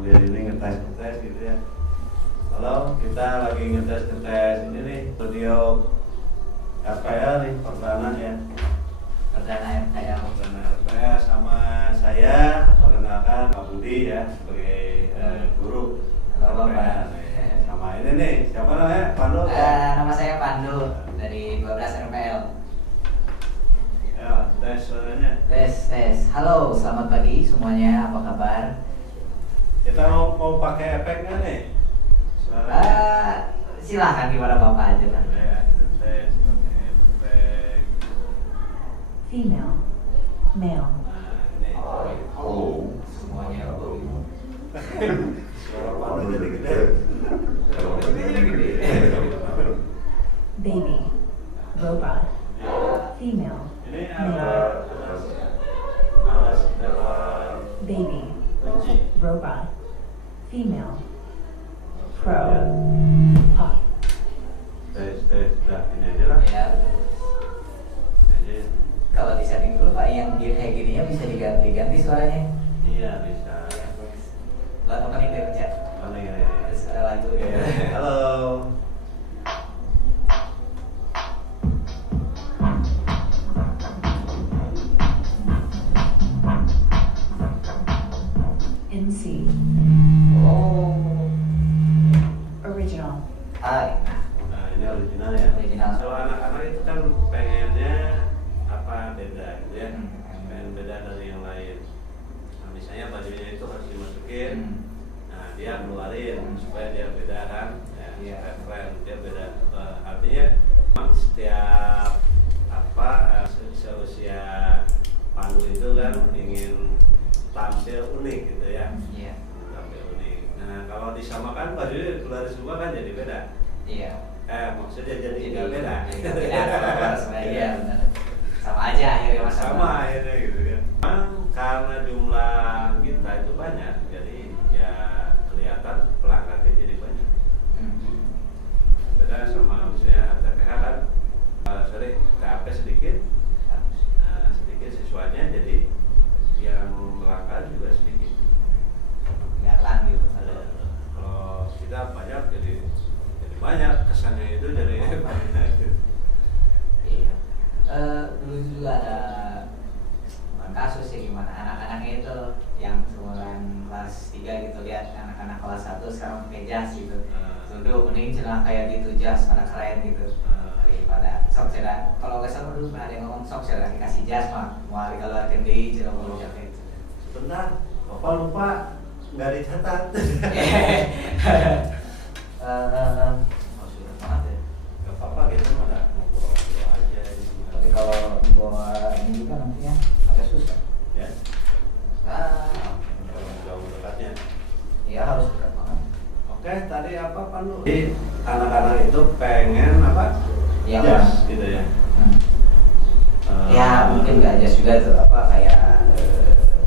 sambil ini ngetes gitu ya. Halo, kita lagi ngetes ini nih studio RPL nih perdana ya. Perdana RPL sama saya perkenalkan Pak Budi ya sebagai guru. Halo Bapak. Sama ini nih siapa namanya? Pandu. Nama saya Pandu dari 12 RPL. Ya, tes suaranya. Tes. Halo, selamat pagi semuanya. Apa kabar? Kita mau pakai efek nggak nih? Suaranya. Silahkan gimana Bapak aja lah. Ya, tes pakai efek. Female, male, Nah, ini. Halo, semuanya. Suara Pandu jadi gede. baby, robot, female, Ini male, alas dalam baby, kunci. robot, female, pro, pop. Tes, dah ini aja lah. Ya, Ini aja. kalau di setting dulu Pak yang kayak gininya bisa diganti suaranya. Iya bisa. Buat apa nih pencet? Mana ini? Terus ada lagu Oke. gitu. Halo. MC, Oh. original, Hai. Nah ini original ya. Original. So anak-anak itu kan pengennya apa beda gitu ya. Hmm. Pengen beda dari yang lain. Nah misalnya bajunya itu harus dimasukin. Nah dia keluarin supaya dia beda kan. Ya, Iya. supaya keren dia beda. Artinya memang setiap apa seusia Pandu itu kan ingin tampil unik gitu ya. Iya. Tampil unik. Nah kalau disamakan bajunya keluarin semua kan jadi beda. Iya. Maksudnya jadi nggak beda. Beda kalau harus iya benar. Sama aja akhirnya Mas. Sama akhirnya gitu kan. Memang karena jumlah kita itu banyak, jadi ya kelihatan pelanggannya jadi banyak. Beda sama misalnya ATPH kan, TAP sedikit, sedikit siswanya jadi yang melanggar juga sedikit. Kelihatan gitu. Kalau kita banyak jadi banyak, kesannya itu jadi banyak. Iya. Dulu juga ada bukan kasus ya gimana anak-anaknya itu yang seumuran kelas 3 gitu lihat anak-anak kelas 1 sekarang pakai jas gitu. Duduk mending cenah kayak gitu jas pada keren gitu. Daripada sok cerah. Kalau nggak salah dulu pernah ada yang ngomong sok cerah dikasih jas mah mau kalau artian deui cerah mau jaket. Sebentar, Bapak lupa nggak dicatat. Maksudnya banget ya. Gak apa-apa gitu mah dah, ngobrol-ngobrol aja gitu. Tapi kalau dibawa ini juga nantinya agak susah. Ya, kalau jauh dekatnya. Iya harus dekat banget. Oke, tadi apa Pandu? Jadi anak-anak itu pengen apa? Iya, Jas Pak. gitu ya. Ya mungkin nggak jas juga tuh apa kayak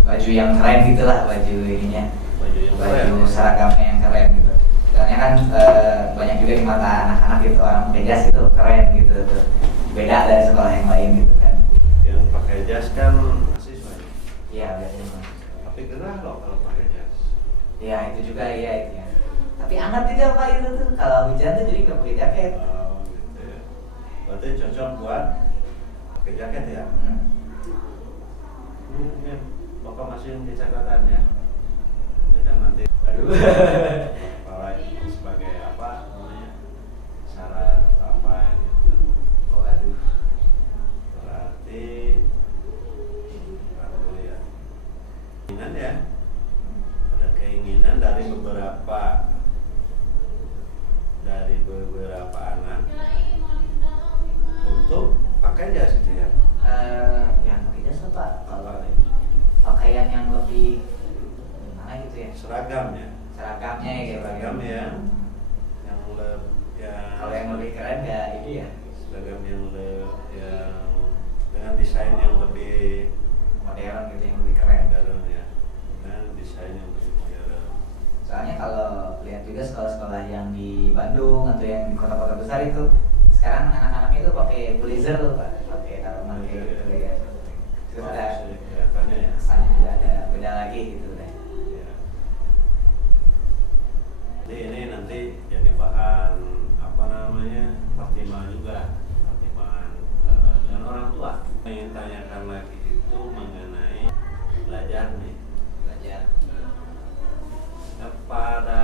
baju yang keren gitu lah baju ininya Baju yang keren. baju seragamnya yang keren gitu soalnya kan banyak juga di mata anak-anak gitu orang pakai jas itu keren gitu tuh beda dari sekolah yang lain gitu kan Yang pakai jas kan mahasiswa. iya biasanya Tapi gerah loh kalau pakai jas. iya itu juga iya itu ya tapi hangat juga Pak itu tuh kalau hujan tuh jadi nggak pakai jaket Oh, gitu ya. Berarti cocok buat pakai jaket ya. Ini Bapak masukin di catatan ya. Ini kan nanti Aduh. Bapak sebagai apa namanya saran atau apa gitu. Waduh. Berarti dulu ya. Keinginan ya. Ada keinginan dari beberapa anak untuk pakai jas gitu ya. Yang pakai jas apa kalau pakaian yang lebih gimana gitu ya Seragam ya. seragamnya ya gitu Seragam ya. Yang kalau yang lebih keren ya ini ya seragam yang dengan desain yang lebih modern gitu yang lebih keren modern ya. Dengan desain yang lebih modern. soalnya kalau lihat juga sekolah-sekolah yang di Bandung atau yang di kota-kota besar itu sekarang anak-anaknya itu pakai blazer tuh Pak pakai taruhan kayak gitu ya terus ada Kelihatannya ya. kesannya juga ada beda lagi gitu deh Ya. Jadi ini nanti jadi bahan apa namanya pertimbangan juga, pertimbangan dengan orang tua. Ingin tanyakan lagi itu mengenai belajar nih. Belajar. Pada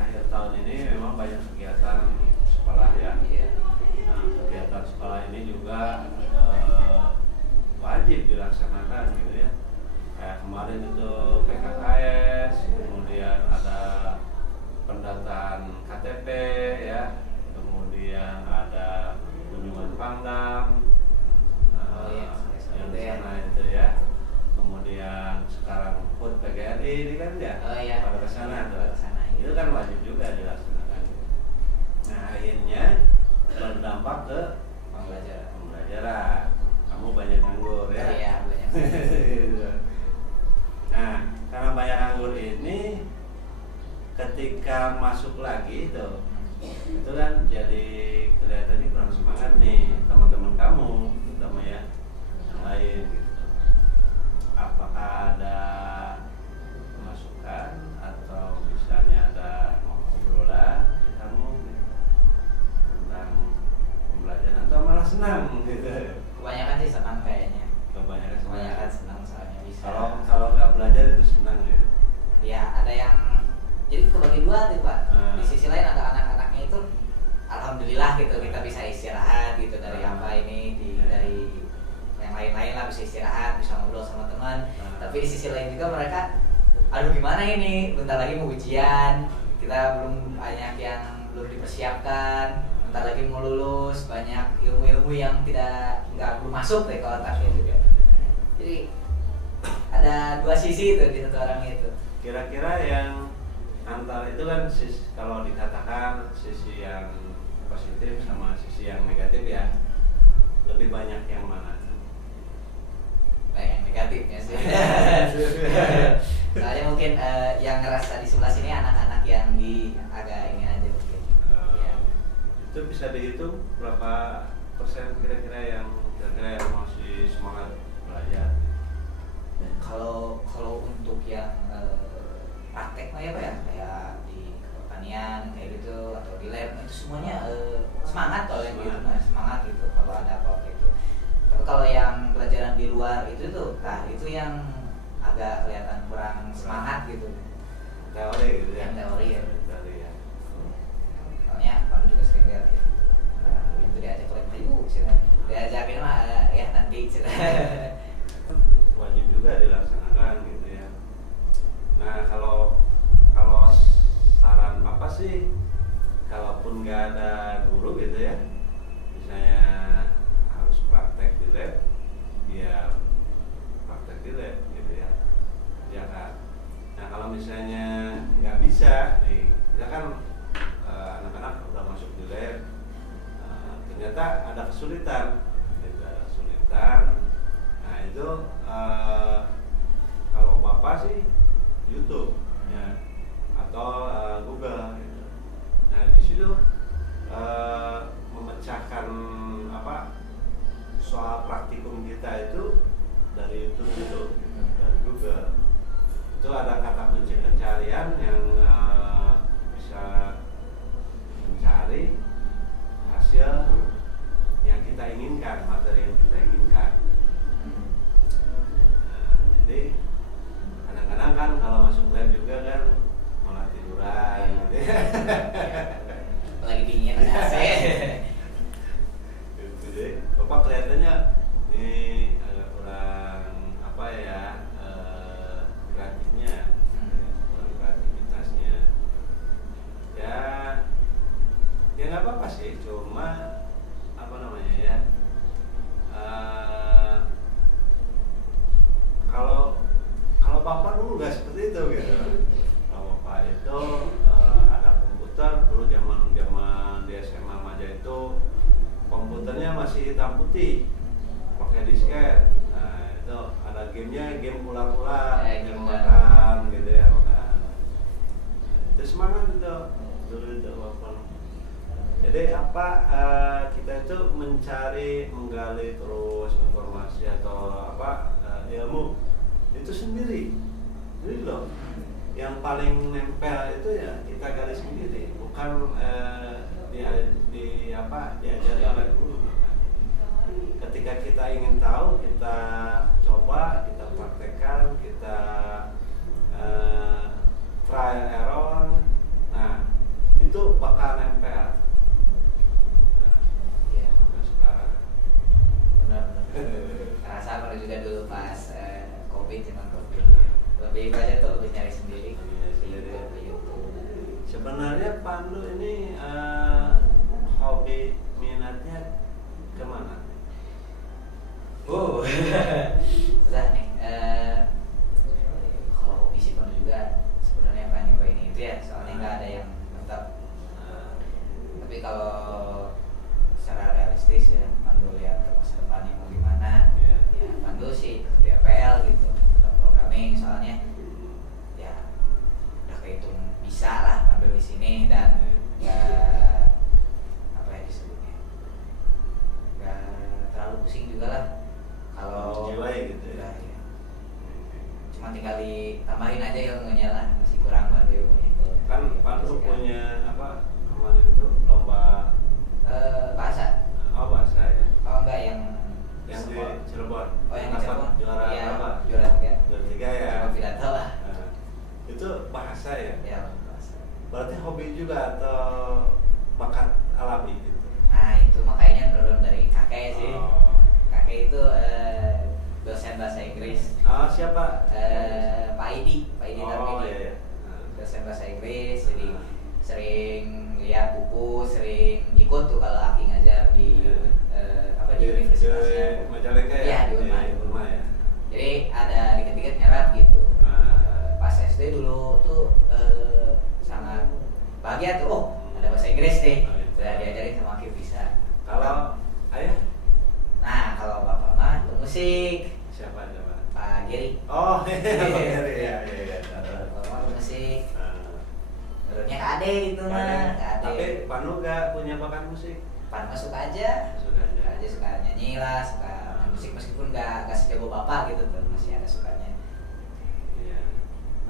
akhir tahun ini memang banyak kegiatan sekolah ya. Iya. Nah, kegiatan sekolah ini juga wajib dilaksanakan gitu ya. Kayak kemarin itu PKKS, kemudian ada pendataan KTP ya, kemudian ada kunjungan Pangdam, yang di sana itu ya. Kemudian sekarang HUT PGRI ini kan ya, pada kesana tuh. Itu kan wajib juga dilaksanakan. Nah akhirnya berdampak ke pembelajaran. Kamu banyak nganggur ya. Iya, banyak. Nah karena banyak nganggur ini, ketika masuk lagi itu kan jadi kelihatannya kurang semangat nih teman-teman kamu, terutama ya yang lain gitu. Apakah ada masukan atau misalnya ada obrolan kamu gitu, tentang pembelajaran atau malah senang gitu? Kebanyakan sih senang kayaknya. Kebanyakan Senang soalnya bisa. Kalau nggak belajar itu senang gitu. Ya ada yang jadi kebagi dua tuh Pak. Di sisi lain ada anak-anaknya itu alhamdulillah gitu kita bisa istirahat gitu dari apa ini dari yang lain-lain lah, bisa istirahat, bisa ngobrol sama teman. Tapi di sisi lain juga mereka, aduh gimana ini, bentar lagi mau ujian, kita belum banyak yang belum dipersiapkan, bentar lagi mau lulus, banyak ilmu-ilmu yang nggak belum masuk deh ke otaknya juga. Jadi ada dua sisi itu di satu orang itu. Kira-kira yang antara itu kan kalau dikatakan sisi yang positif sama sisi yang negatif ya, lebih banyak yang mana? Yang negatifnya sih. Soalnya mungkin yang ngerasa di sebelah sini anak-anak yang agak ini aja mungkin. Ya. Itu bisa dihitung berapa persen kira-kira yang masih semangat belajar? Kalau untuk yang praktek mah ya Pak ya, kayak di pertanian kayak gitu atau di lab itu semuanya semangat kalau yang gitu, semangat gitu kalau ada apa gitu. Tapi kalau yang pelajaran di luar itu tuh, nah itu yang agak kelihatan kurang semangat gitu. Teori gitu ya? Yang teori ya. Teori ya. Soalnya kami juga sering lihat ya. Nah, itu diajak kolektif yuk, diajakin mah ya nanti Wajib juga dilaksanakan gitu ya. Nah kalau saran Bapak sih, kalaupun nggak ada guru gitu ya, misalnya harus praktek di lab, ya praktek di lab gitu ya, ya kan. Nah kalau misalnya nggak bisa nih, kita kan anak-anak udah masuk di lab, ternyata ada kesulitan, gitu, ada kesulitan. Nah itu kalau Bapak sih YouTube ya, atau Google gitu. Nah di situ memecahkan soal praktikum kita itu dari YouTube itu gitu, dari Google itu ada kata kunci pencarian yang bisa mencari hasil yang kita inginkan, materi yang kita inginkan. Jadi kadang-kadang kan kalau masuk lab juga kan malah tiduran gitu ya. lagi dingin ada AC. Jadi Bapak kelihatannya ini agak kurang kreatifnya, kurang kreativitasnya. Ya nggak apa-apa sih, cuma kalau Bapak dulu nggak seperti itu gitu. Kalau Bapak itu ada komputer dulu zaman di SMA Maja itu komputernya masih hitam putih, pakai disket. Nah itu ada gamenya, game ular-ular, game makan gitu ya, makan. Itu semangat itu dulu itu Bapak. Jadi kita itu menggali terus informasi atau ilmu itu sendiri loh. yang paling nempel itu ya kita gali sendiri, bukan diajari oleh guru. Ketika kita ingin tahu, kita coba, kita praktekkan, kita trial error, nah itu bakal nempel. Iya. Nah, sekarang Benar-benar. Rasa baru juga dulu pas COVID, cuman COVID lebih banyak tuh lebih nyari sendiri. Iya, sendiri. Di YouTube. Sebenarnya Pandu ini hobi minatnya kemana? Susah nih. Kalau hobi sih Pandu juga sebenarnya pengen nyobain itu ya, soalnya nggak ada yang tetap. Tapi kalau secara realistis ya, Pandu lihat ke masa depannya mau gimana. Iya. Ya Pandu sih tetap di FPL gitu, tetap programming, soalnya ya udah kehitung bisa lah Pandu di sini dan nggak apa ya disebutnya, nggak terlalu pusing juga lah kalau Menjiwai gitu ya. udah, ya. Cuma tinggal ditambahin aja ilmunya lah, masih kurang Pandu ilmunya. Kan Pandu punya apa kemarin itu lomba bahasa. oh bahasa ya, Oh enggak, yang yang di sport. Cirebon. Oh yang di Dapat Cirebon. juara Iya, berapa? juara 3. Juara 3 ya. Cuma pidato lah. Nah, itu bahasa ya. Ya bahasa. Berarti hobi juga atau bakat alami gitu? Nah itu mah kayaknya menurun dari kakek sih. Oh. Kakek itu dosen bahasa Inggris. Ah, siapa? Pak Idi Oh Tarmidi. iya iya. Nah. Dosen bahasa Inggris, jadi sering lihat buku, sering ikut tuh kalau Aki ngajar di di universitasnya. Di Majalengka ya? Iya, di Unma. Di Unma ya. Jadi ada dikit-dikit nyerap gitu. Ah. Pas SD dulu tuh sangat bahagia tuh, oh ada bahasa Inggris nih, udah diajarin sama Aki bisa. Kalau ayah Nah kalau bapak mah tuh musik, siapa coba? Pak Giri. Oh iya iya iya. Bapak mah tuh musik. Ah. Menurutnya ke Ade itu mah, ke Ade. Tapi Panu gak punya bakat musik? Pan mah suka aja, Suka aja. suka nyanyi lah, suka main musik meskipun gak sejago bapak gitu tuh, masih ada sukanya. Iya.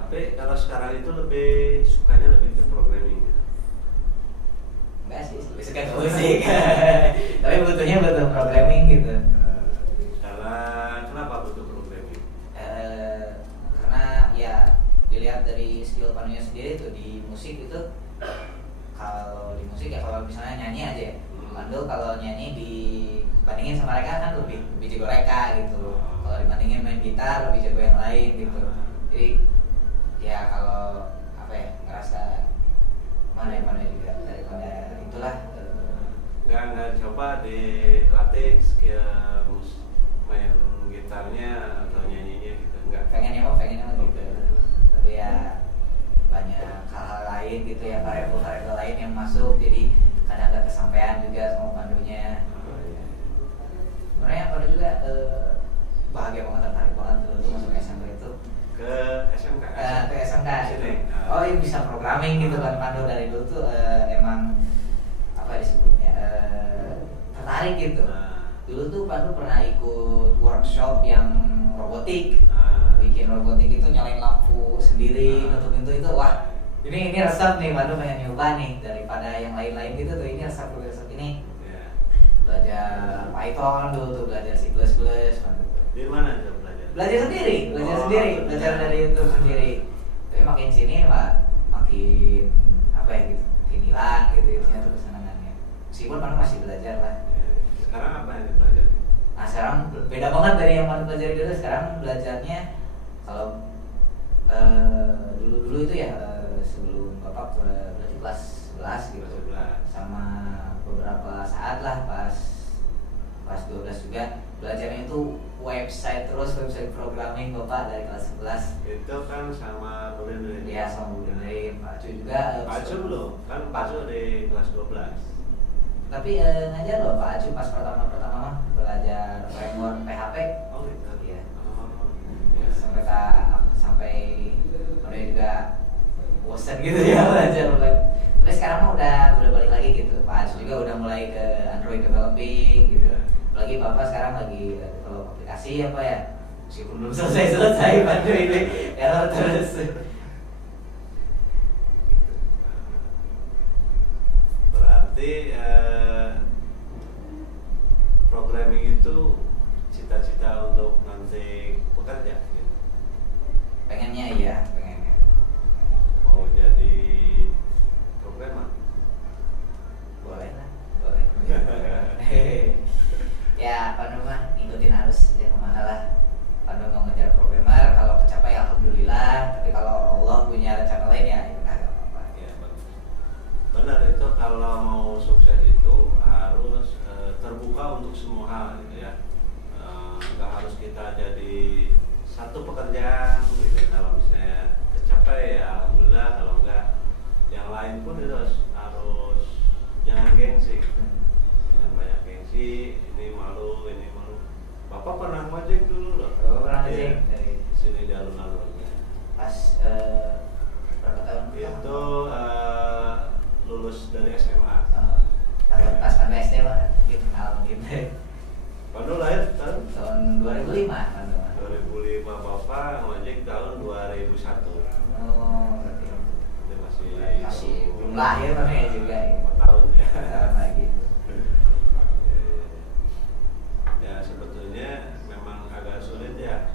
Tapi kalau sekarang itu lebih sukanya lebih ke programming gitu. Enggak sih, lebih suka ke musik. Tapi butuhnya butuh programming gitu. Karena kenapa butuh programming? Karena ya dilihat dari skill Panunya sendiri tuh di musik itu, kalau di musik ya kalau misalnya nyanyi aja ya, Pandu kalau nyanyi dibandingin sama mereka kan lebih jago mereka gitu. Kalau dibandingin main gitar lebih jago yang lain gitu. Jadi ya kalau apa ya, ngerasa mana yang Pandu juga daripada itulah. Nggak coba dilatih skill main gitarnya atau nyanyinya gitu nggak? pengen gitu. Tapi ya banyak hal-hal lain gitu ya, variabel lain yang masuk, jadi kadang nggak kesampaian juga sama Pandunya. Sebenarnya Pandu juga bahagia banget, tertarik banget dulu tuh masuk SMP itu Ke SMK? ke SMK gitu. Sini. Oh ini bisa programming gitu kan. Pandu dari dulu tuh emang apa disebutnya tertarik gitu. Dulu tuh Pandu pernah ikut workshop yang robotik, bikin robotik itu nyalain lampu sendiri, nutup pintu itu, wah ini resep nih, Pandu pengen nyoba nih daripada yang lain-lain gitu tuh, ini resep ini. Iya. Belajar Python dulu tuh, belajar C++, Pandu. Di mana tuh belajar? Belajar sendiri, Oh, belajar dari YouTube sendiri. Tapi makin sini makin apa ya gitu, makin hilang gitu itunya tuh kesenangannya. Meskipun Pandu masih belajar lah. Sekarang apa yang dipelajari? Nah sekarang beda banget dari yang Pandu pelajari dulu. Sekarang belajarnya kalau dulu itu ya sebelum bapak berarti kelas 11 gitu, 11. sama beberapa saat lah pas kelas 12 juga belajarnya itu website programming bapak dari kelas 11. Itu kan sama Burin. Dia sama Bu Denrin, Pak Cu juga. Pak Cu belum, kan Pak Cu di kelas 12. Tapi ngajar loh Pak Cu pas pertama belajar framework PHP. Oh gitu. Iya. Oh, iya. Sampai udah juga bosan gitu ya belajar web. Tapi sekarang mah udah balik lagi gitu. Pak Cu juga udah mulai ke Android developing gitu. Apalagi bapak sekarang lagi develop aplikasi apa ya, meskipun belum selesai Pandu ini error terus. berarti programming itu cita-cita untuk nanti bekerja gitu. Pengennya iya, pengennya. Mau jadi programmer? Boleh lah, boleh. Ya, Pandu mah ngikutin arus ya kemana lah. Pandu mau ngejar programmer, kalau kecapai alhamdulillah. Tapi kalau Allah punya rencana lain ya udah gak apa-apa. Ya, benar itu kalau mau sukses itu harus terbuka untuk semua hal gitu ya. Nggak harus kita jadi satu pekerjaan gitu. Kalau misalnya tercapai ya alhamdulillah, kalau enggak yang lain pun itu harus jangan gengsi, jangan banyak gengsi. Ini malu. Bapak pernah ngojek dulu loh. Oh, pernah ngojek dari sini di alun-alunnya. pas berapa tahun? Itu lulus dari SMA. Pas Pandu SD mah mungkin kenal mungkin. Pandu lahir tahun 2005 Pandu mah. 2005, Bapak ngojek tahun 2001. Oh, berarti Itu masih belum lahir kan ya juga ya. 4 tahun ya. Tahun lagi. Ya sebetulnya memang agak sulit ya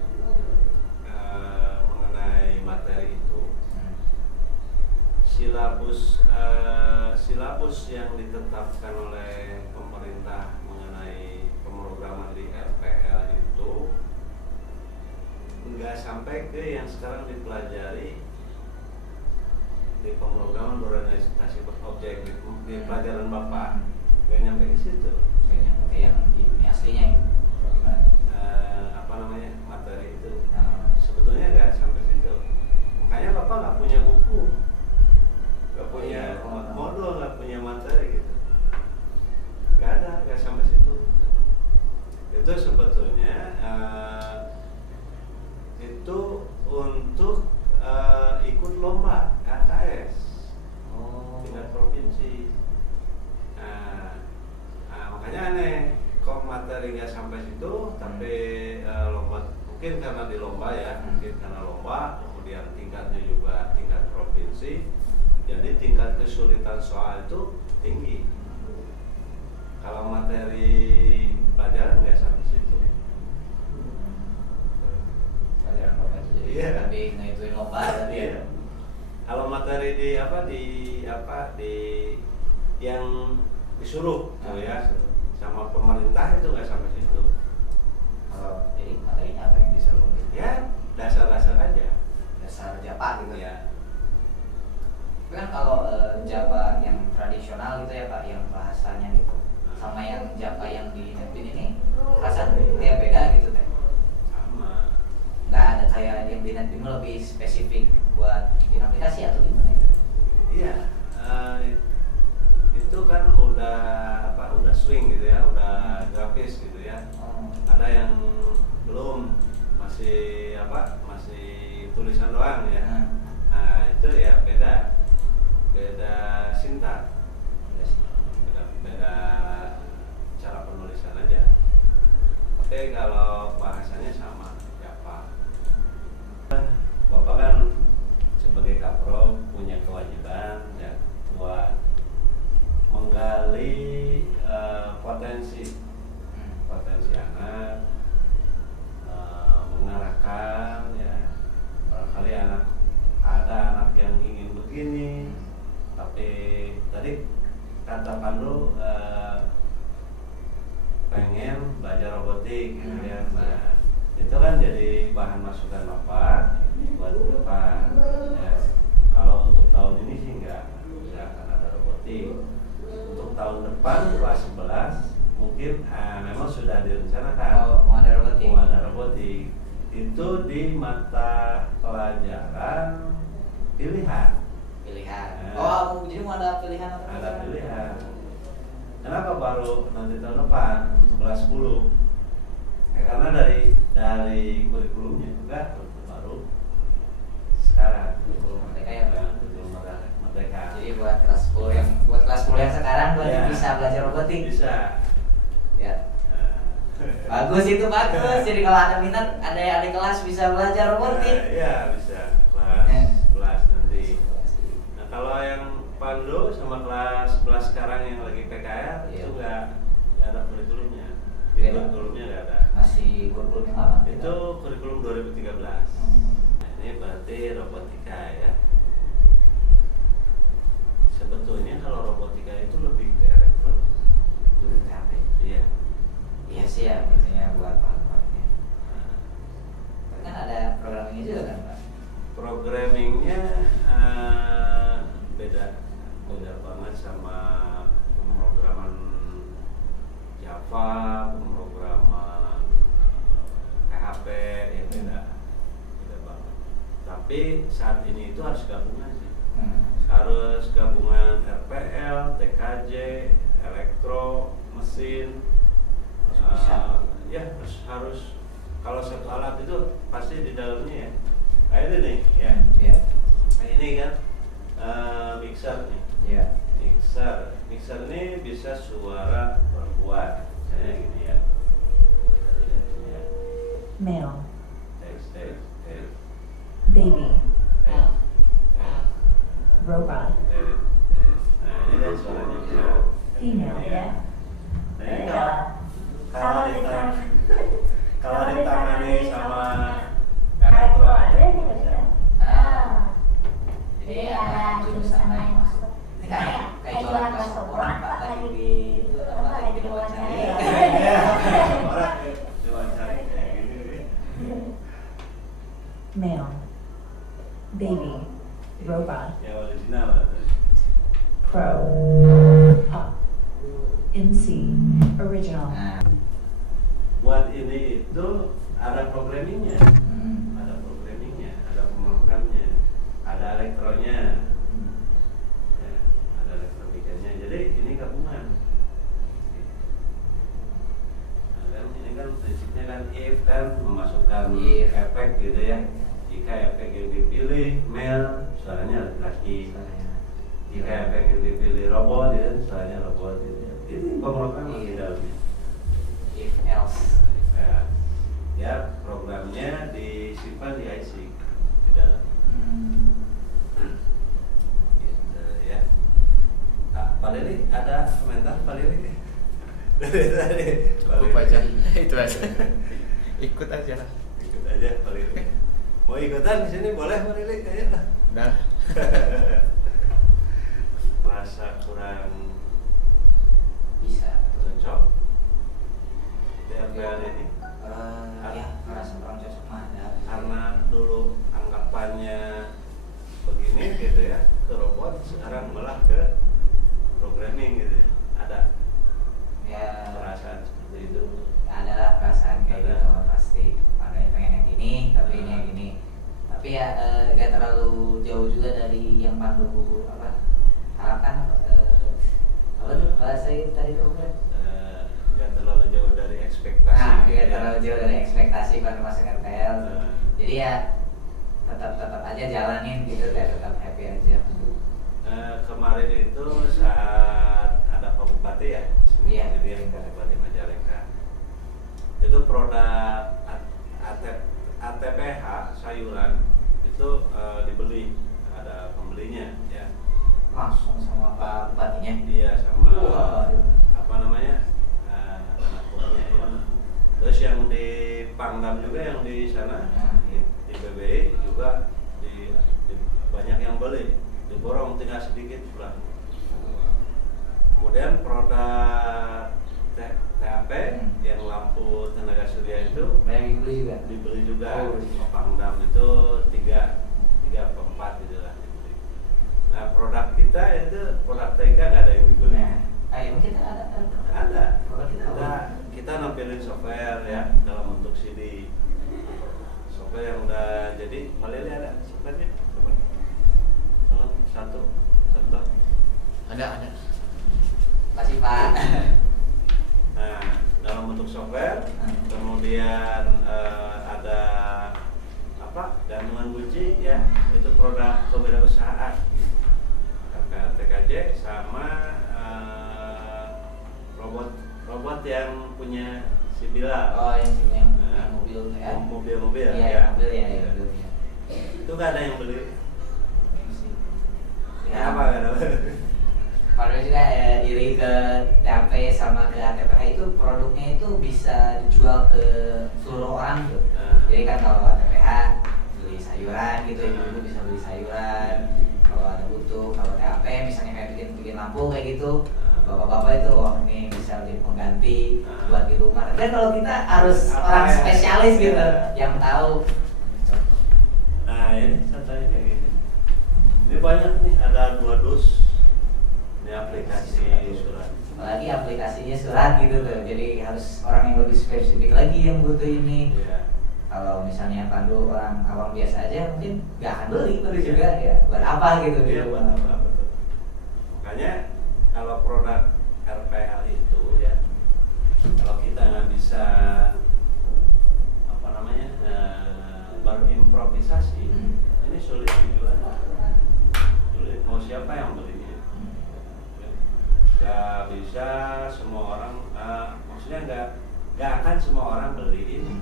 mengenai materi itu. Silabus yang ditetapkan oleh pemerintah mengenai pemrograman di RPL itu nggak sampai ke yang sekarang dipelajari di pemrograman berorientasi objek di pelajaran Bapak, nggak nyampe ke situ. Kayaknya kayak yang di dunia aslinya gitu. Materi itu sebetulnya nggak sampai situ. Makanya Bapak nggak punya buku, nggak punya modul, nggak punya materi gitu. Nggak sampai situ. Itu sebetulnya itu untuk ikut lomba LKS tingkat provinsi. Makanya aneh kok materi nggak sampai situ, tapi lomba mungkin karena di lomba ya, mungkin karena lomba, kemudian tingkatnya juga tingkat provinsi, jadi tingkat kesulitan soal itu tinggi. Kalau materi pelajaran nggak sampai situ. Pelajaran Bapak itu jadi Iya. lebih ngituin lomba tadi ya. Kalau materi di yang disuruh tuh ya sama pemerintah itu nggak sampai situ. Kalau jadi materinya apa yang disuruh? Ya dasar-dasar aja. Dasar Japa gitu Ya. Tapi kan kalau Japa yang tradisional gitu ya Pak, yang bahasanya gitu, sama yang Japa yang di Netbin ini perasaan kayak beda gitu teh. Sama. Nggak ada kayak yang di Netbin lebih spesifik buat bikin aplikasi atau gimana itu? Iya. Itu kan udah swing gitu ya, udah grafis gitu ya. Ada yang belum, masih tulisan doang ya. Nah itu ya beda sintak, beda cara penulisan aja. Oke, kalau bahasanya sama Japa. Bapak kan sebagai kapro punya kewajiban ya buat menggali potensi anak, mengarahkan ya, barangkali ada anak yang ingin begini, tapi tadi kata Pandu pengen belajar robotik gitu ya. Nah, itu kan jadi bahan masukan Bapak buat ke depan ya. Kalau untuk tahun ini sih nggak akan ada robotik. Untuk tahun depan kelas 11 mungkin memang sudah direncanakan mau ada robotik. Itu di mata pelajaran pilihan. Jadi mau ada pilihan atau Ada pilihan. Kenapa baru nanti tahun depan untuk kelas 10? Ya, karena dari kurikulumnya juga baru sekarang kurikulum Merdeka ya, Pak? kurikulum Merdeka. Jadi buat kelas 10 yang sekarang berarti Ya. bisa belajar robotik. Bisa. Ya. Bagus itu bagus. Jadi kalau ada minat, ada kelas bisa belajar robotik. Iya bisa Ya. kelas nanti. Nah kalau yang 8 dulu sama kelas 11 sekarang yang lagi PKR Iya. itu nggak ada kurikulumnya. Di Beda. kurikulumnya nggak ada. Masih kurikulum yang lama? Itu kurikulum 2013. Nah, ini berarti robotika ya. Sebetulnya kalau robotika itu lebih ke elektro. Dulu capek. Iya. Iya sih ya, intinya buat part-partnya. Nah, Tapi kan ada programmingnya juga kan Pak? programmingnya beda banget sama pemrograman Java, pemrograman PHP ya beda banget. Tapi saat ini itu harus gabungan sih. Harus gabungan RPL, TKJ, elektro, mesin. Bisa. Ya harus kalau satu alat itu pasti di dalamnya ya. Kayak ini nih ya. Iya. Nah ini kan mixer nih. Iya. Mixer ini bisa suara perempuan. Misalnya gini ya. Ya. Male. Tes. Baby. Tes. Robot. Nah ini kan suaranya bisa. Female. Ya. Nah ini kalau ditangani sama elektro aja bisa. Jadi ada jurusan lain masuk. Ini kayak jualan bakso orang Pak tadi di itu apa lagi di wawancara. Iya. Orang diwawancara kayak gini. Male. Baby. Robot. Ya original lah tadi. Pro. Pop. NC. Original. Nah, Buat ini itu ada programmingnya, ada pemrogramannya, ada elektronya, ya, ada elektronikanya. Jadi ini gabungan. Nah, kan ini kan prinsipnya kan if kan memasukkan If. efek gitu ya. Jika efek yang dipilih male, suaranya laki-laki. Jika efek yang dipilih robot, ya suaranya robot. Gitu ya. Ini pemrograman di dalamnya. if else. Ya programnya disimpan di IC di dalam. Gitu ya. Pak Lili ada komentar Pak Lili? Dari tadi. Cukup aja, itu aja. Ikut aja. Ikut aja Pak Lili. Mau ikutan di sini boleh Pak Lili kayaknya. Dah. Merasa kurang Bisa. cocok. DRPL ini. Ya, merasa kurang cocok mah ada. Karena dulu anggapannya begini gitu ya ke robot, sekarang malah ke programming gitu ya. Ada Ya, perasaan seperti itu. adalah perasaan kayak Ada. gitu pasti. Makanya pengen yang gini, tapi ini yang gini. Tapi ya gak terlalu jauh juga dari yang Pandu apa harapkan apa tuh bahasa itu tadi tuh Bro? Nggak terlalu jauh dari ekspektasi. Nah, gitu gak ya. terlalu jauh dari ekspektasi Pandu masuk RPL. Nah. Jadi ya tetap aja jalanin gitu, kayak tetap happy aja. Kemarin itu saat ada Pak Bupati ya, Iya. jadi yang Pak Bupati Majalengka itu produk ATPH sayuran itu dibeli, ada pembelinya ya. Langsung sama Pak Bupatinya. Dia sama Waduh. apa namanya anak buahnya ya. Terus yang di Pangdam juga yang di sana di BBI juga banyak yang beli, diborong tinggal sedikit pulang. Kemudian produk TAP yang lampu tenaga surya itu Banyak yang beli juga. dibeli juga. Oh. Pangdam itu 3-4 gitu lah dibeli. Nah produk kita itu produk TK nggak ada yang dibeli. Nah, ayo kita Ada. Produk kita apa? Kita nampilin software ya dalam bentuk CD. Software yang udah jadi. Malili ada softwarenya? Coba. Tolong satu contoh. Ada. Makasih Pak. Nah, dalam bentuk software, kemudian ada apa? Gantungan kunci ya. Itu produk kewirausahaan. TKJ sama robot yang punya si Bilal. Oh, yang mobil ya. Mobil-mobil Iya, ya. mobil ya, mobil ya. Itu gak ada yang beli. Ya, Kenapa gak ada? itu bisa dijual ke seluruh orang tuh. Jadi kan kalau ada PH beli sayuran gitu, ibu bisa beli sayuran. Kalau ada butuh, kalau TAP misalnya kayak bikin lampu kayak gitu, bapak-bapak itu wah ini bisa jadi pengganti buat di rumah. Dan kalau kita harus orang spesialis gitu yang tahu. Nah ini contohnya kayak gini. Ini banyak nih, ada 2 dus. Ini aplikasi surat. Apalagi aplikasinya surat gitu tuh, jadi harus orang yang lebih spesifik lagi yang butuh ini. Iya. Kalau misalnya Pandu orang awam biasa aja mungkin nggak akan beli juga ya, buat apa gitu Iya, buat apa, betul. Makanya kalau produk RPL itu ya, kalau kita nggak bisa apa namanya berimprovisasi, ini sulit dijual. Sulit. Mau siapa yang belinya? Nggak bisa semua orang, maksudnya nggak akan semua orang beli ini.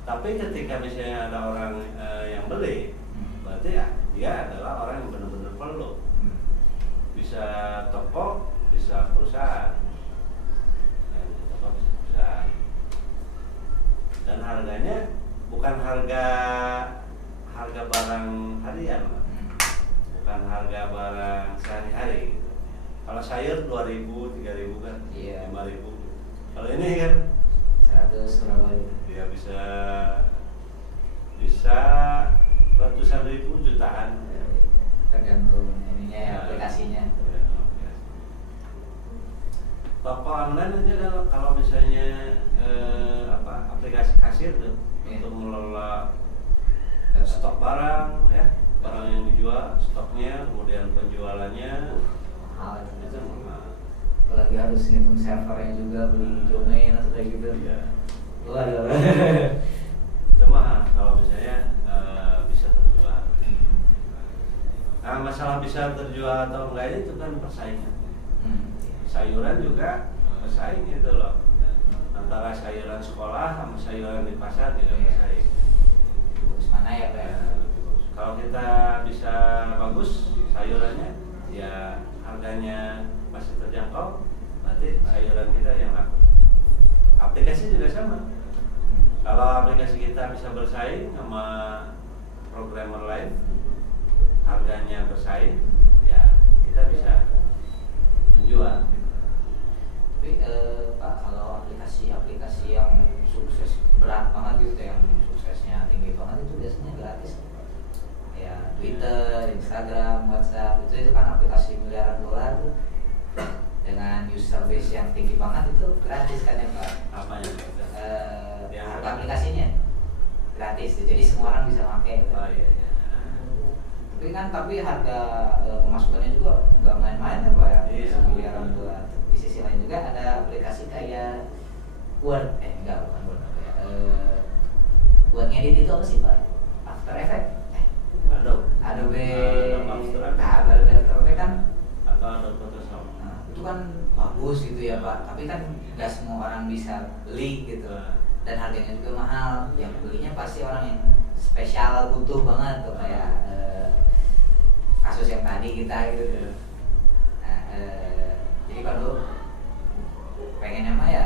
Tapi ketika misalnya ada orang yang beli, berarti ya dia adalah orang yang benar-benar perlu. Bisa toko, bisa perusahaan. Toko bisa perusahaan. Dan harganya bukan harga barang harian, bukan harga barang sehari-hari. Gitu. Kalau sayur 2.000, 3.000 kan, Iya. 5.000. Kalau ini kan 100 berapa gitu. dia bisa ratusan ribu, jutaan. Tergantung ininya ya, aplikasinya. Toko online aja kalau misalnya aplikasi kasir tuh untuk mengelola stok barang ya, barang yang dijual, stoknya, kemudian penjualannya. Mahal itu. Itu mahal. Apalagi harus ngitung servernya juga, beli domain atau kayak gitu. Iya. Wah, ya. Itu mahal kalau misalnya bisa terjual. Nah, masalah bisa terjual atau enggak itu kan persaingan. Sayuran juga bersaing gitu loh, antara sayuran sekolah sama sayuran di pasar juga bersaing. Bagus mana ya, Pak? Kalau kita bisa bagus sayurannya, ya harganya masih terjangkau, berarti sayuran kita yang laku. Aplikasi juga sama. Kalau aplikasi kita bisa bersaing sama programmer lain, harganya bersaing, ya kita bisa menjual. Tapi Pak, kalau aplikasi yang sukses berat banget gitu, yang suksesnya tinggi banget itu biasanya gratis. Ya Twitter, Instagram, WhatsApp itu kan aplikasi miliaran dolar tuh dengan user base yang tinggi banget itu gratis kan ya Pak? Apa yang kita? Harga aplikasinya gratis, jadi semua orang bisa pakai. Oh iya. Tapi harga pemasukannya juga nggak main-main ya Pak ya, Iya. miliaran dolar. Di sisi lain juga ada aplikasi kayak Word, bukan Word apa ya? Buat ngedit itu apa sih Pak? After Effects? Adobe After Effects kan? Atau Adobe Photoshop. Nah, itu kan bagus gitu ya Pak, tapi kan nggak semua orang bisa beli gitu. Dan harganya juga mahal. Yang belinya pasti orang yang spesial, butuh banget tuh kayak kasus yang tadi kita gitu. Nah, jadi kalau pengennya mah ya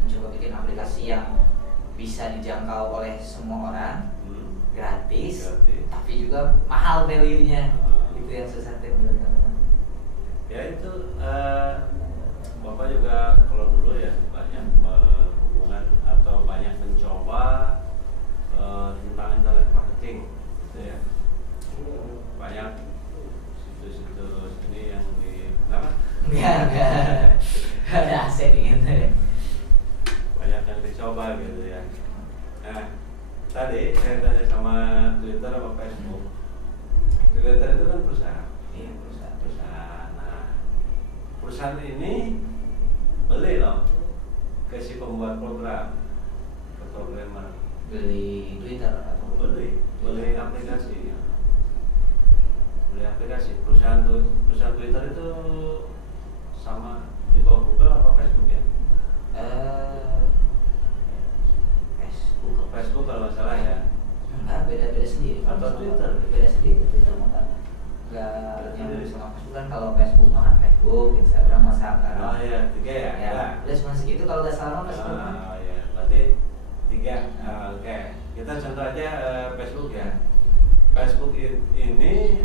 mencoba bikin aplikasi yang bisa dijangkau oleh semua orang, gratis, tapi juga mahal value-nya. Itu yang susah tuh menurut teman-teman. Ya itu Bapak juga kalau dulu ya banyak berhubungan atau banyak mencoba tentang internet marketing gitu ya. Banyak situs-situs ini yang di Enggak ada aset gitu ya. banyak yang dicoba gitu ya. Nah, tadi saya tanya sama Twitter sama Facebook. Twitter itu kan perusahaan. Iya, Perusahaan. Nah, perusahaan ini beli loh ke si pembuat program, ke programmer. Beli Twitter atau Beli aplikasi. Beli aplikasi. Perusahaan Twitter itu sama di bawah Google apa Facebook ya? Facebook kalau nggak salah ya. Enggak, beda-beda sendiri. Atau Twitter? Beda sendiri. Twitter mah enggak yang sama Facebook kan. Kalau Facebook mah kan Facebook, Instagram, WhatsApp WhatsApp kan. Oh iya, 3 ya? Ya, udah cuma segitu kalau nggak salah Mas. Oh iya, berarti 3. Oke, kita contoh aja Facebook ya. Facebook ini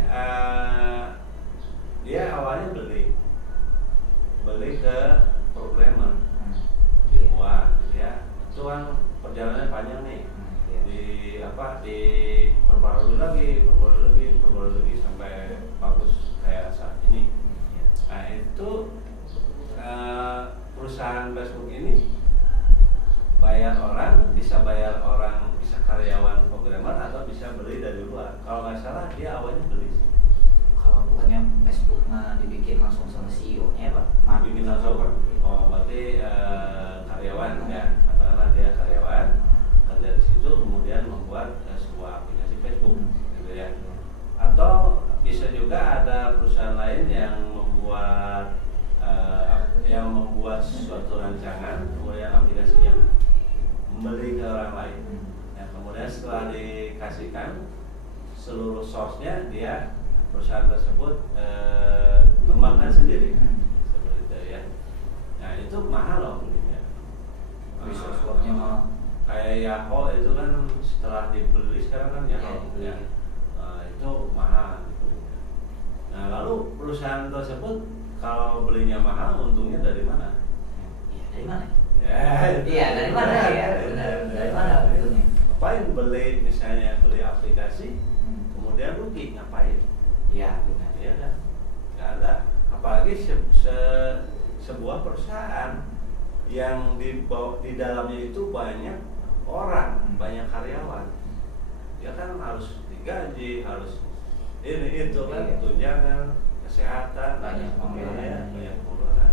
dia awalnya beli ke programmer dibuat ya. Itu kan perjalanannya panjang nih. Diperbarui lagi sampai bagus kayak saat ini. Nah itu perusahaan Facebook ini bisa bayar orang, bisa karyawan programmer atau bisa beli dari luar. Kalau nggak salah dia awalnya beli sih. Kalau bukannya Facebook mah dibikin langsung sama CEO-nya Pak? Bikin langsung. Oh berarti karyawan ya, katakanlah dia karyawan kerja di situ kemudian membuat sebuah aplikasi Facebook gitu ya. Atau bisa juga ada perusahaan lain yang membuat suatu rancangan kemudian aplikasinya membeli ke orang lain. Ya, kemudian setelah dikasihkan seluruh source-nya dia perusahaan tersebut kembangkan sendiri seperti itu ya. Nah itu mahal loh belinya. Resource work-nya mahal. Kayak Yahoo itu kan setelah dibeli sekarang kan Yahoo ya. Itu mahal dibelinya. Nah lalu perusahaan tersebut kalau belinya mahal untungnya dari mana? Iya dari mana? Iya dari mana ya? Benar. Dari mana untungnya? Ngapain misalnya beli aplikasi kemudian rugi ngapain? Iya benar. Iya kan? Nggak ada. Apalagi sebuah perusahaan yang di dalamnya itu banyak orang, banyak karyawan. Ya kan harus digaji, harus ini itu kan, Iya. tunjangan, kesehatan, Banyak pengeluaran, pengeluaran. banyak pengeluaran.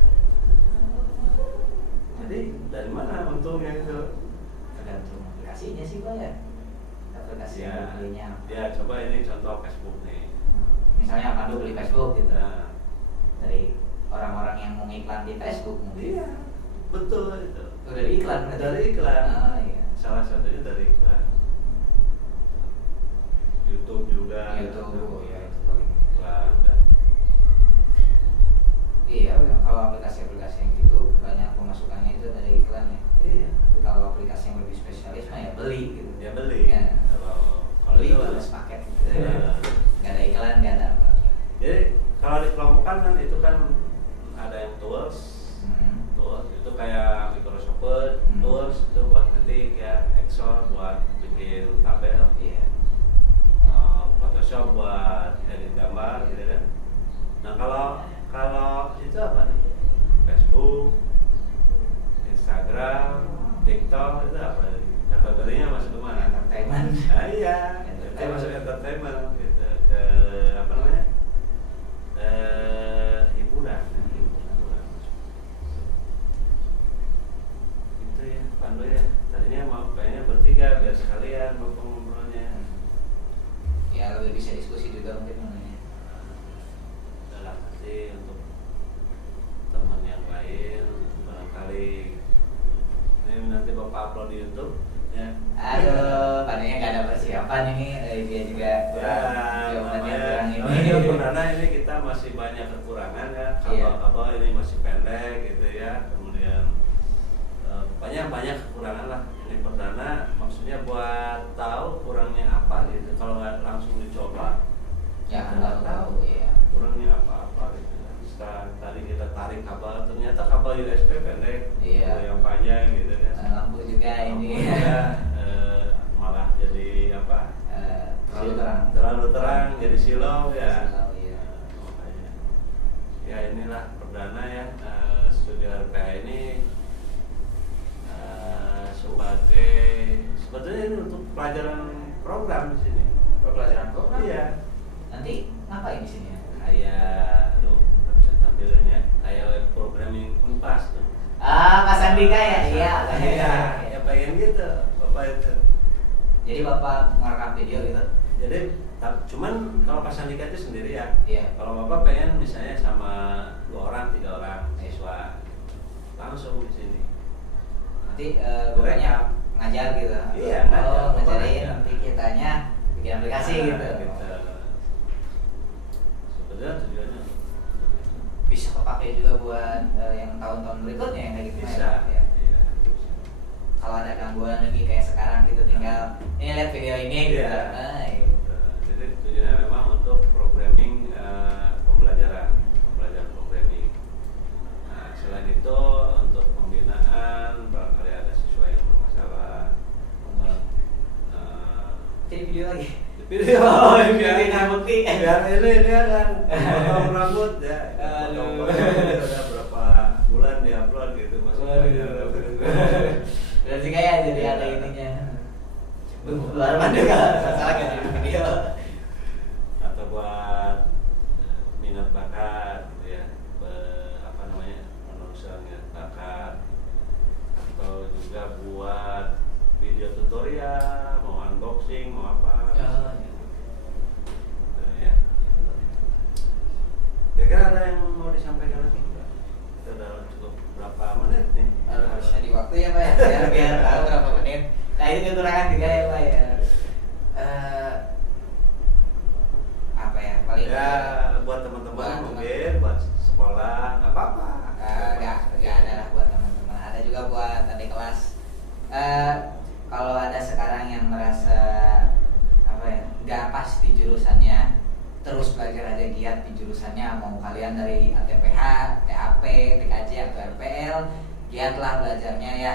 Jadi dari mana untungnya itu? Tergantung aplikasinya sih Pak ya. Aplikasi Ya, yang belinya. ya coba ini contoh Facebook nih. Misalnya Pandu beli Facebook gitu. Nah, Dari orang-orang yang mau iklan di Facebook mungkin. iya, betul itu. Oh, dari iklan berarti? Dari iklan. Oh, iya. Salah satunya dari iklan. YouTube juga. YouTube, ya itu paling. Iklan. Dan Iya, kalau aplikasi-aplikasi yang gitu banyak pemasukannya itu dari iklan ya. iya, Tapi kalau aplikasi yang lebih spesialis mah ya beli gitu. dia beli. Ya. Kalau Beli itu itu sepaket gitu. Iya. Gak ada iklan, gak ada apa-apa. Jadi kalau dikelompokkan kan itu kan ada yang tools, tools itu kayak Microsoft Word, tools itu buat ngetik ya, Excel buat bikin tabel, Iya. Photoshop buat edit gambar gitu kan. Nah kalau itu apa nih? Facebook, Instagram, TikTok itu apa? Kategorinya masuk ke mana? Entertainment. Iya, itu masuk entertainment gitu. Ke apa namanya? Hiburan. Itu ya, Pandu ya. Tadinya mau kayaknya bertiga biar sekalian ngobrolnya. Ya lebih bisa diskusi juga mungkin namanya. Adalah nanti untuk teman yang lain barangkali ini nanti bapak upload di YouTube ya. Aduh, padanya gak ada persiapan ini. Dia juga jawabannya kurang ini. Karena ini kita masih banyak kekurangan ya. Iya. Kalau ini masih pendek gitu ya. Kemudian banyak kekurangan lah. Ini perdana maksudnya buat tahu kurangnya apa gitu. Kalau nggak langsung dicoba Ya nggak tahu ya. kurangnya apa gitu. Setelah tadi kita tarik kabel, ternyata kabel USB pendek, Iya. kabel yang panjang gitu kan. Lampu juga ini. Lampu juga, malah jadi apa? Terlalu terang jadi silau ya. Silau, iya. Makanya. Ya inilah perdana ya, studi RPH ini sebetulnya ini untuk pelajaran program di sini. Pelajaran program. Iya. Nanti ngapain di sini ya? Kayak, aduh, nggak bisa tampilin ya. Kayak web programming Unpas tuh. Mas Andika ya? Iya. Iya, ya pengen gitu, bapak itu. Jadi Bapak merekam video gitu? Jadi, cuman kalau pas Andika itu sendiri ya. Iya. Kalau bapak pengen misalnya sama 2 orang, 3 orang siswa, langsung di sini. Nanti bapaknya ngajar gitu? Iya, ngajar. Oh, ngajarin Ngajar. nanti kitanya bikin aplikasi gitu? Sebetulnya tujuannya Bisa kok. kepake juga buat yang tahun-tahun berikutnya yang kayak gitu Bisa. ya. Iya. Kalau ada gangguan lagi kayak sekarang gitu tinggal ini lihat video ini gitu. Iya. Nah, iya. Jadi tujuannya memang untuk programming pembelajaran programming. Nah, selain itu untuk pembinaan barangkali ada siswa yang bermasalah. Jadi video lagi. Video, biar bukti. Biar ini dia kan potong rambut ya. Aduh. Udah berapa bulan diupload gitu maksudnya. Berarti kayak jadi ada ininya. Luar mana kan? Salah nggak jadi video? Atau buat minat bakat gitu ya, apa namanya, penelusuran minat bakat, atau juga buat video tutorial, mau unboxing, mau apa. Ya. Kira-kira ada yang mau disampaikan lagi? Kita udah cukup berapa menit nih? Harusnya di waktu ya Pak ya, biar tahu berapa menit. Nah ini kekurangan juga ya Pak ya. Apa ya paling Ya buat teman-teman buat mungkin, buat sekolah, nggak apa-apa. nggak ada lah buat teman-teman. Ada juga buat adik kelas. Kalau ada sekarang yang merasa apa ya nggak pas di jurusannya, terus belajar aja giat di jurusannya. Mau kalian dari ATPH, TAP, TKJ atau RPL, giatlah belajarnya ya.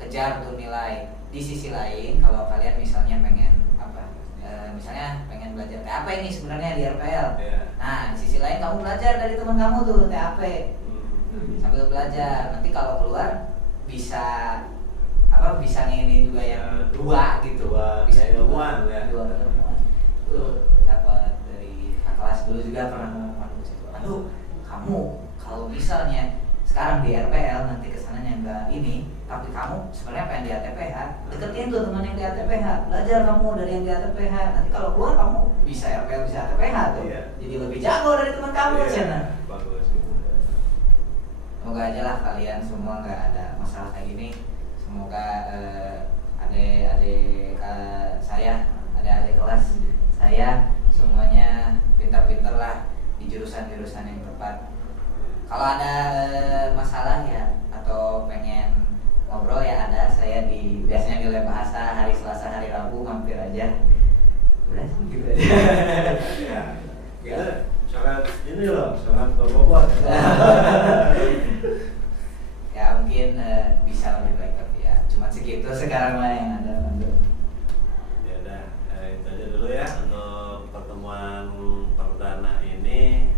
Kejar tuh nilai. Di sisi lain, kalau kalian misalnya pengen apa, misalnya pengen belajar TAP ini sebenarnya di RPL. Iya. Nah, di sisi lain kamu belajar dari teman kamu tuh TAP sambil belajar. Nanti kalau keluar bisa apa bisa ngini juga yang dua gitu, bisa ilmuwan ya. dua ilmuwan. Tuh dapat dari kakak kelas dulu juga pernah ngomong aduh kamu kalau misalnya sekarang di RPL nanti kesananya enggak ini, tapi kamu sebenarnya pengen di ATPH, deketin tuh teman yang di ATPH, belajar kamu dari yang di ATPH, nanti kalau keluar kamu bisa RPL bisa ATPH tuh, Iya. jadi lebih jago dari teman kamu Cina. Bagus. Semoga aja lah kalian semua nggak ada masalah kayak gini. Semoga adik-adik saya, adik-adik kelas saya semuanya pintar-pintar lah di jurusan-jurusan yang tepat. Kalau ada masalah ya atau pengen ngobrol ya ada saya biasanya di lab bahasa hari Selasa hari Rabu mampir aja. Udah gitu aja. Ya. Kita sangat ini loh, sangat berbobot. Ya mungkin bisa lebih baik tapi ya cuma segitu sekarang lah yang ada. Ya udah, itu aja dulu ya untuk pertemuan perdana ini.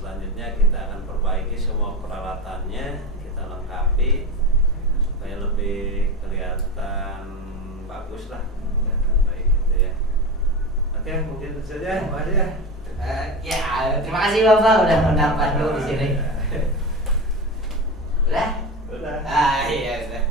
Selanjutnya kita akan perbaiki semua peralatannya, kita lengkapi supaya lebih kelihatan bagus lah, kelihatan baik gitu ya. Oke, mungkin itu saja, makasih ya. Ya terima kasih Bapak udah mendapat dulu di sini. Udah? Udah. Iya udah.